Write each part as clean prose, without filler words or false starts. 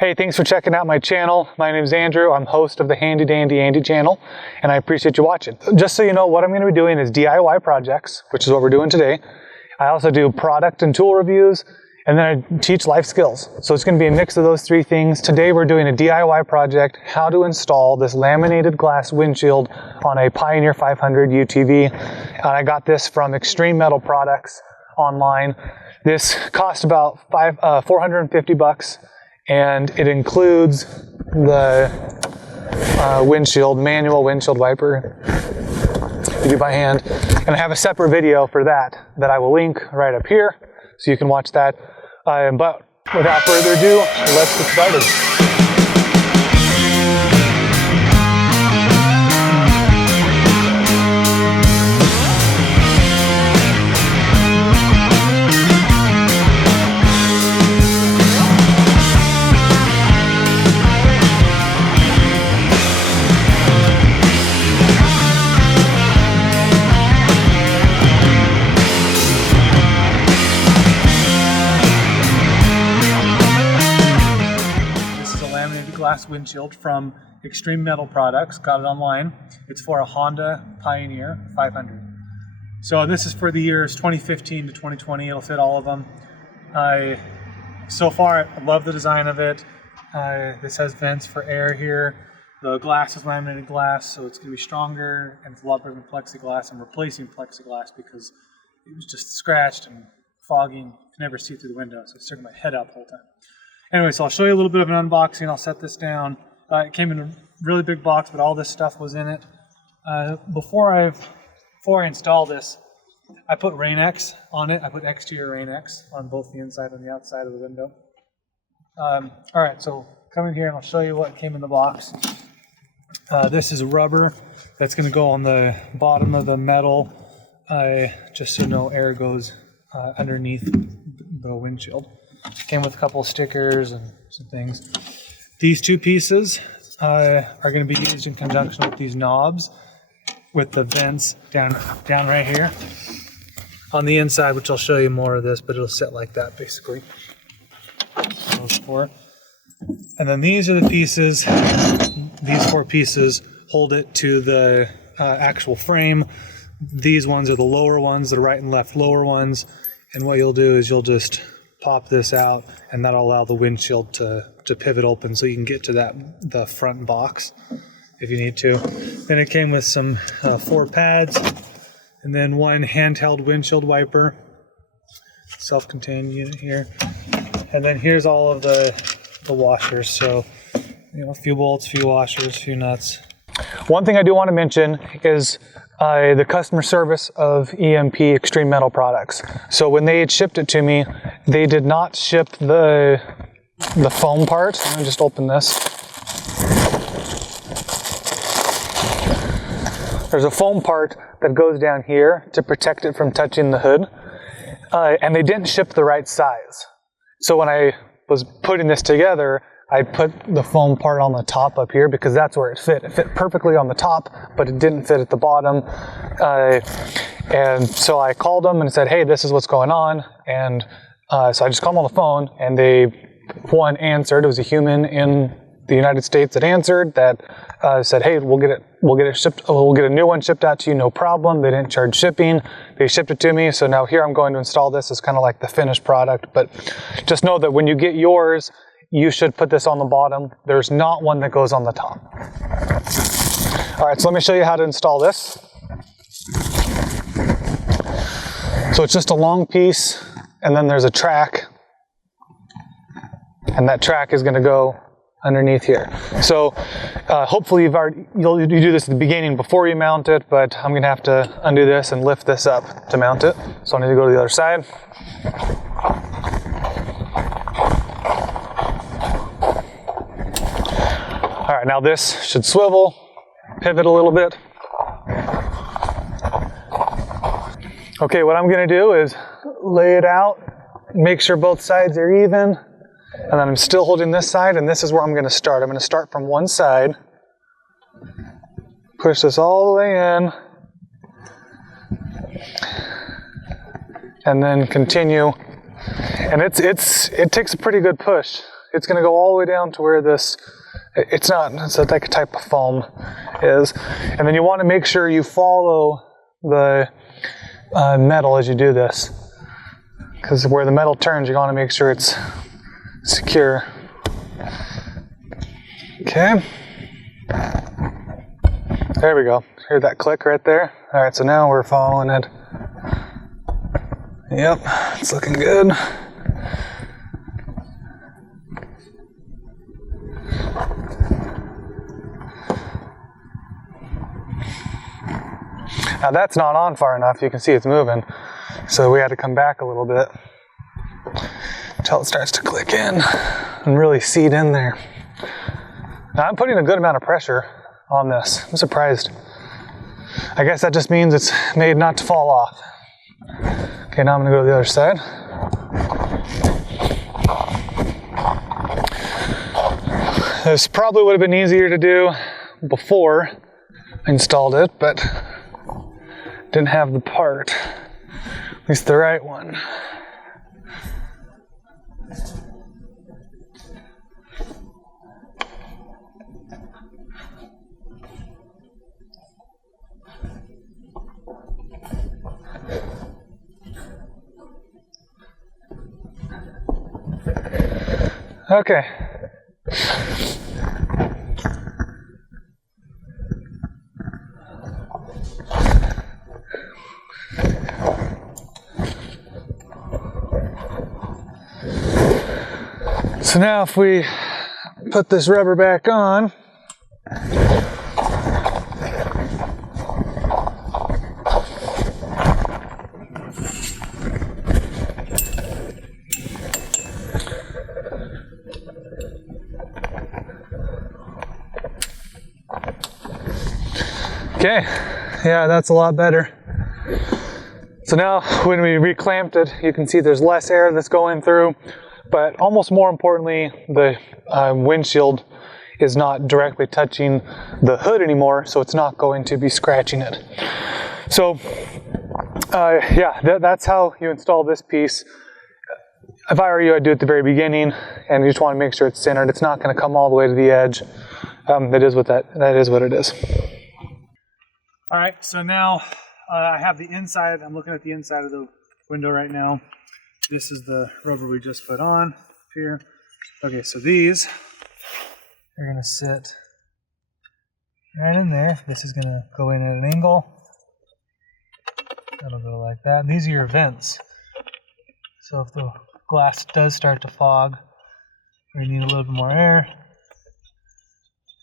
Hey, thanks for checking out my channel. My name is Andrew. I'm host of the Handy Dandy Andy channel, and I appreciate you watching. Just so you know, what I'm going to be doing is DIY projects, which is what we're doing today. I also do product and tool reviews, and then I teach life skills. So it's going to be a mix of those three things. Today we're doing a DIY project, how to install this laminated glass windshield on a Pioneer 500 UTV. And I got this from Extreme Metal Products online. This cost about $450. And it includes the windshield, manual windshield wiper, you do by hand. And I have a separate video for that I will link right up here, so you can watch that. But without further ado, let's get started. Glass windshield from Extreme Metal Products. Got it online. It's for a Honda Pioneer 500. So this is for the years 2015 to 2020. It'll fit all of them. So far, I love the design of it. This has vents for air here. The glass is laminated glass, so it's going to be stronger, and it's a lot better than plexiglass. I'm replacing plexiglass because it was just scratched and foggy and you can never see through the window, so I was sticking my head out the whole time. Anyway, so I'll show you a little bit of an unboxing. I'll set this down. It came in a really big box, but all this stuff was in it. Before I install this, I put Rain-X on it. I put exterior Rain-X on both the inside and the outside of the window. All right, so come in here and I'll show you what came in the box. This is rubber that's going to go on the bottom of the metal, just so no air goes underneath the windshield. Came with a couple of stickers and some things. These two pieces are going to be used in conjunction with these knobs with the vents down right here on the inside, which I'll show you more of this, but it'll sit like that basically. Those four. And then these are the pieces, these four pieces hold it to the actual frame. These ones are the lower ones, the right and left lower ones. And what you'll do is you'll just pop this out, and that'll allow the windshield to pivot open so you can get to the front box if you need to. Then it came with some 4 pads, and then one handheld windshield wiper, self-contained unit here. And then here's all of the washers. So, a few bolts, a few washers, a few nuts. One thing I do want to mention is the customer service of EMP Extreme Metal Products. So when they had shipped it to me, they did not ship the foam part. Let me just open this. There's a foam part that goes down here to protect it from touching the hood. And they didn't ship the right size. So when I was putting this together, I put the foam part on the top up here because that's where it fit. It fit perfectly on the top, but it didn't fit at the bottom. And so I called them and said, hey, this is what's going on. And so I just called them on the phone, and one answered. It was a human in the United States that answered that said, hey, we'll get it shipped. We'll get a new one shipped out to you, no problem. They didn't charge shipping. They shipped it to me. So now here I'm going to install this. It's kind of like the finished product, but just know that when you get yours, you should put this on the bottom. There's not one that goes on the top. All right, so let me show you how to install this. So it's just a long piece, and then there's a track, and that track is going to go underneath here. So hopefully you'll do this at the beginning before you mount it, but I'm going to have to undo this and lift this up to mount it. So I need to go to the other side. All right, now this should swivel, pivot a little bit. Okay, what I'm going to do is lay it out, make sure both sides are even, and then I'm still holding this side, and this is where I'm going to start. I'm going to start from one side, push this all the way in, and then continue. And it takes a pretty good push. it's going to go all the way down to where this, it's like a type of foam is. And then you want to make sure you follow the metal as you do this. Because where the metal turns, you want to make sure it's secure. Okay. There we go. Hear that click right there? All right, so now we're following it. Yep, it's looking good. Now that's not on far enough. You can see it's moving. So we had to come back a little bit until it starts to click in and really seat in there. Now I'm putting a good amount of pressure on this. I'm surprised. I guess that just means it's made not to fall off. Okay, now I'm gonna go to the other side. This probably would have been easier to do before I installed it, but didn't have the part, at least the right one. Okay. So now if we put this rubber back on, okay, yeah, that's a lot better. So now when we reclamped it, you can see there's less air that's going through, but almost more importantly, the windshield is not directly touching the hood anymore, so it's not going to be scratching it. So yeah, that's how you install this piece. If I were you, I'd do it at the very beginning, and you just want to make sure it's centered. It's not going to come all the way to the edge. That is what it is. All right, so now I have the inside. I'm looking at the inside of the window right now. This is the rubber we just put on here. Okay, so these are going to sit right in there. This is going to go in at an angle. That'll go like that. And these are your vents. So if the glass does start to fog, or you need a little bit more air,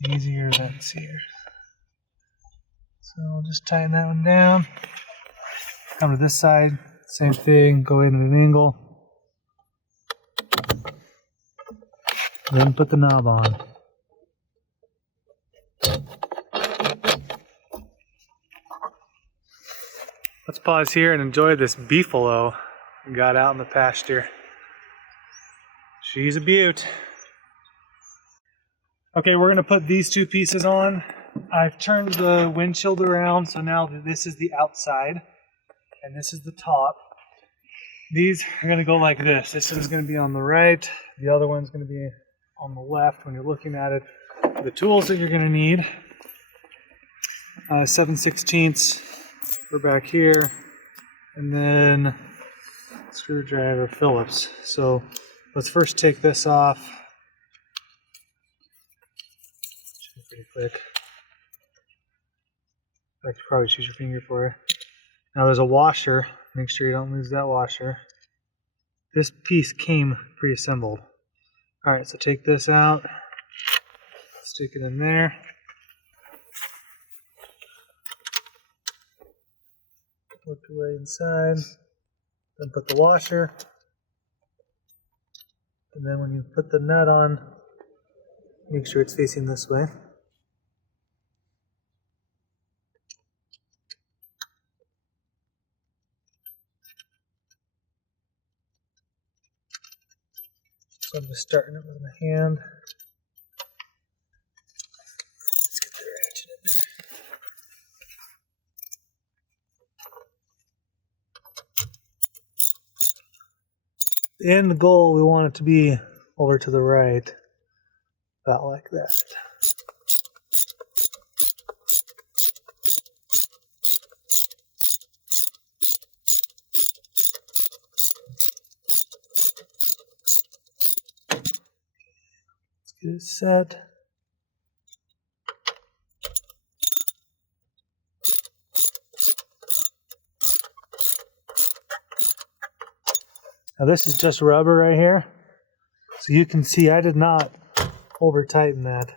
these are your vents here. So I'll just tighten that one down. Come to this side, same thing, go in at an angle. Then put the knob on. Let's pause here and enjoy this beefalo we got out in the pasture. She's a beaut. Okay, we're gonna put these two pieces on. I've turned the windshield around, so now this is the outside and this is the top. These are gonna go like this. This one's gonna be on the right, the other one's gonna be on the left when you're looking at it. The tools that you're gonna need, 7/16 for back here, and then screwdriver Phillips. So let's first take this off. Should be pretty quick. I could probably use your finger for it. Now there's a washer. Make sure you don't lose that washer. This piece came pre-assembled. Alright, so take this out. Stick it in there. Work your way inside. Then put the washer. And then when you put the nut on, make sure it's facing this way. So I'm just starting it with my hand. Let's get the ratchet in there. The end goal, we want it to be over to the right, about like that. Let's get it set. Now this is just rubber right here. So you can see I did not over tighten that.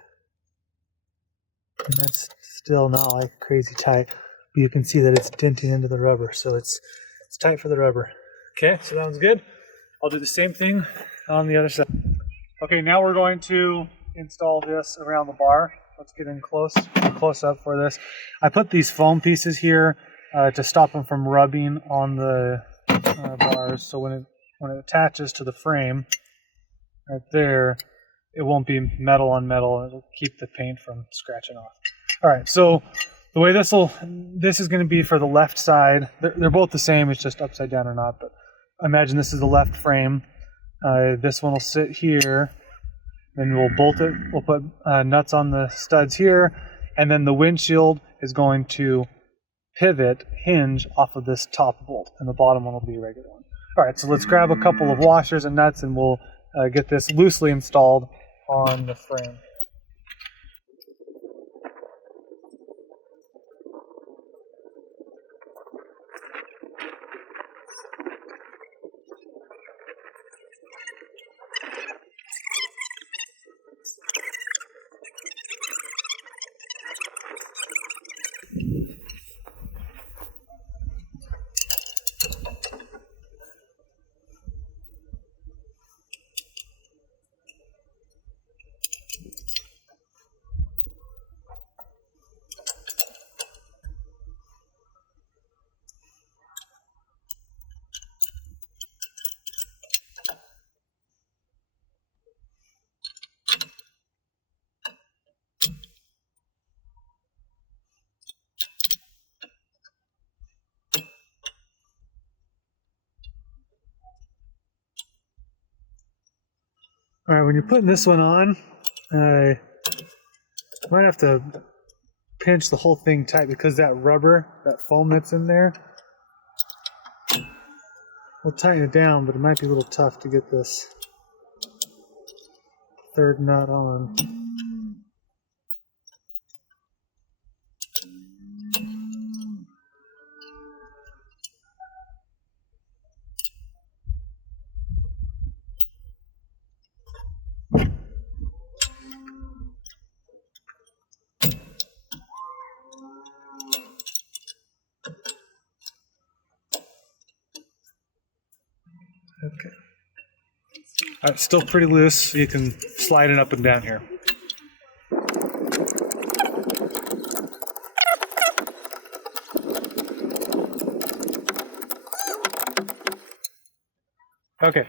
And that's still not like crazy tight. But you can see that it's denting into the rubber. So it's tight for the rubber. Okay, so that one's good. I'll do the same thing on the other side. Okay, now we're going to install this around the bar. Let's get in close up for this. I put these foam pieces here to stop them from rubbing on the bars. So when it attaches to the frame right there, it won't be metal on metal. It'll keep the paint from scratching off. All right, so the way this is going to be for the left side. They're both the same. It's just upside down or not. But imagine this is the left frame. This one will sit here. Then we'll bolt it. We'll put nuts on the studs here, and then the windshield is going to hinge off of this top bolt, and the bottom one will be a regular one. All right, so let's grab a couple of washers and nuts, and we'll get this loosely installed on the frame. All right, when you're putting this one on, you might have to pinch the whole thing tight because that rubber, that foam that's in there, we'll tighten it down, but it might be a little tough to get this third nut on. Okay. All right, still pretty loose, so you can slide it up and down here. Okay.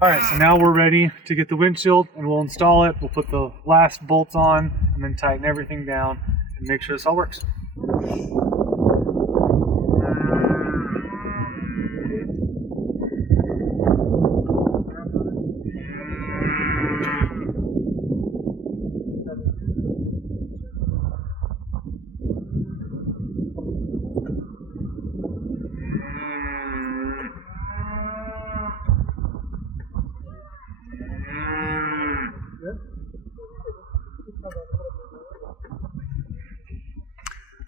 All right, so now we're ready to get the windshield, and we'll install it. We'll put the last bolts on, and then tighten everything down, and make sure this all works.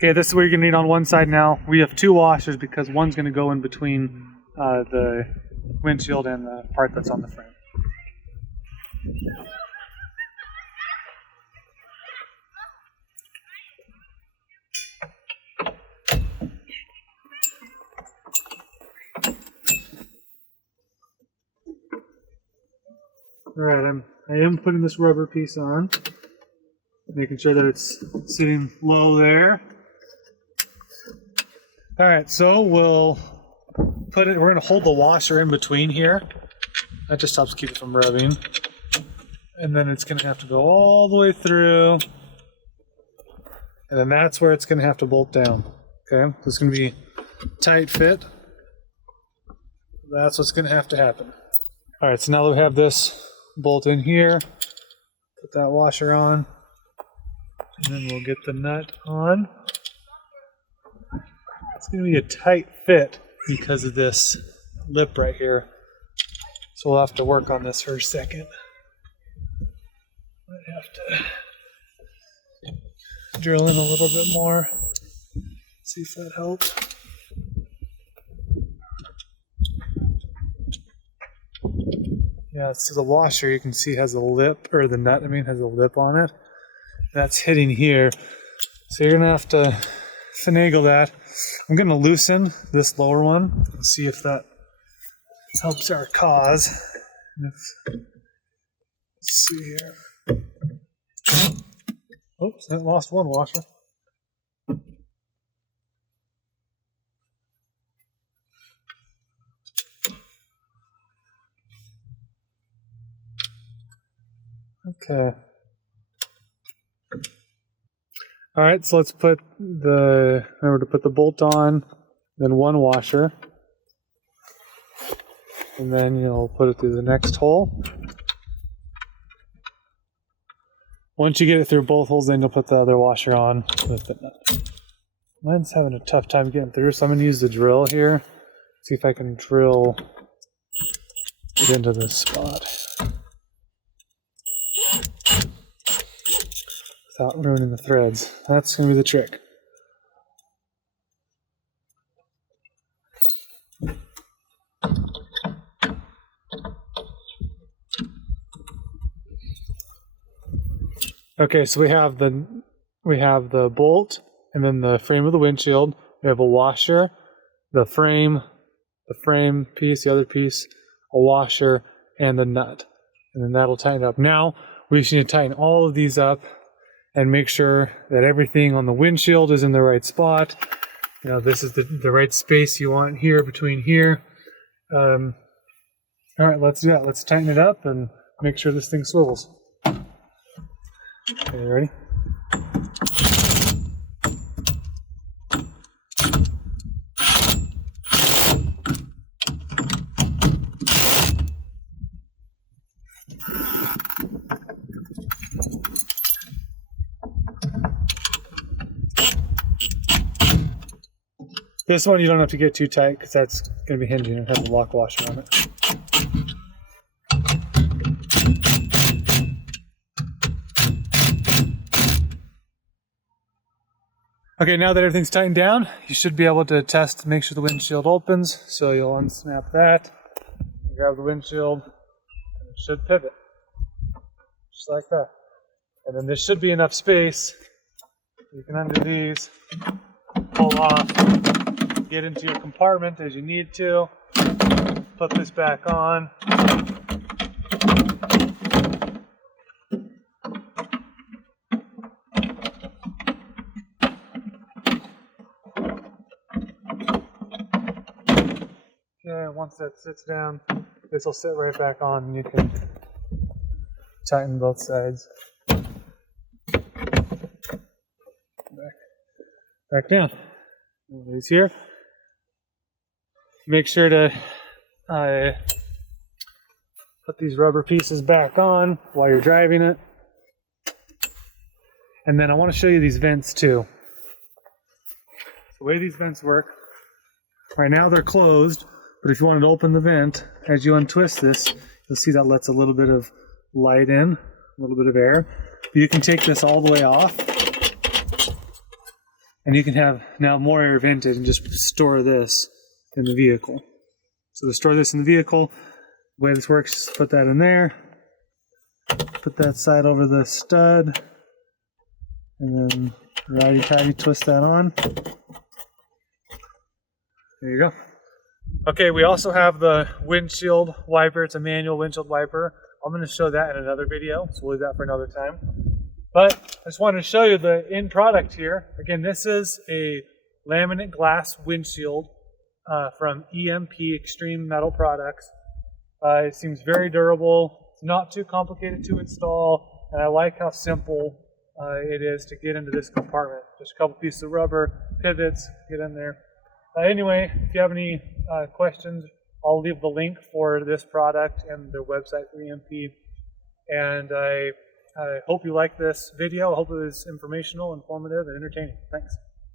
Okay, this is what you're going to need on one side now. We have two washers because one's going to go in between the windshield and the part that's on the frame. All right, I am putting this rubber piece on, making sure that it's sitting low there. All right, so we'll put it, we're going to hold the washer in between here. That just helps keep it from rubbing. And then it's going to have to go all the way through. And then that's where it's going to have to bolt down. Okay, so it's going to be tight fit. That's what's going to happen. All right, so now that we have this bolt in here, put that washer on, and then we'll get the nut on. It's going to be a tight fit because of this lip right here. So we'll have to work on this for a second. Might have to drill in a little bit more. See if that helps. Yeah, so the washer you can see has a lip, or the nut, has a lip on it. That's hitting here. So you're gonna have to finagle that. I'm gonna loosen this lower one and see if that helps our cause. Let's see here. Oops, I lost one washer. Okay. All right, so let's remember to put the bolt on, then one washer, and then you'll put it through the next hole. Once you get it through both holes, then you'll put the other washer on with the nut. Mine's having a tough time getting through, so I'm going to use the drill here. See if I can drill it into this spot without ruining the threads. That's going to be the trick. Okay, so we have the bolt, and then the frame of the windshield. We have a washer, the frame piece, the other piece, a washer, and the nut. And then that'll tighten up. Now, we just need to tighten all of these up and make sure that everything on the windshield is in the right spot. You know, this is the right space you want here between here. All right, let's do that. Let's tighten it up and make sure this thing swivels. Okay, ready? This one you don't have to get too tight because that's going to be hinging and has a lock washer on it. Okay, now that everything's tightened down, you should be able to test to make sure the windshield opens. So you'll unsnap that, grab the windshield, and it should pivot. Just like that. And then there should be enough space. You can undo these, pull off, get into your compartment as you need to, put this back on. Okay, once that sits down, this will sit right back on and you can tighten both sides. Back down. Move these here. Make sure to put these rubber pieces back on while you're driving it. And then I want to show you these vents too. The way these vents work, right now they're closed, but if you wanted to open the vent, as you untwist this, you'll see that lets a little bit of light in, a little bit of air. But you can take this all the way off, and you can have now more air vented and just store this in the vehicle. So to store this in the vehicle, the way this works is put that in there, put that side over the stud, and then righty-tighty twist that on. There you go. Okay, we also have the windshield wiper. It's a manual windshield wiper. I'm going to show that in another video, so we'll leave that for another time. But I just wanted to show you the end product here. Again, this is a laminate glass windshield from EMP Extreme Metal Products. It seems very durable. It's not too complicated to install, and I like how simple it is to get into this compartment. Just a couple pieces of rubber, pivots, get in there. Anyway, if you have any questions, I'll leave the link for this product and their website for EMP And I hope you like this video. I hope it was informational, informative, and entertaining. Thanks.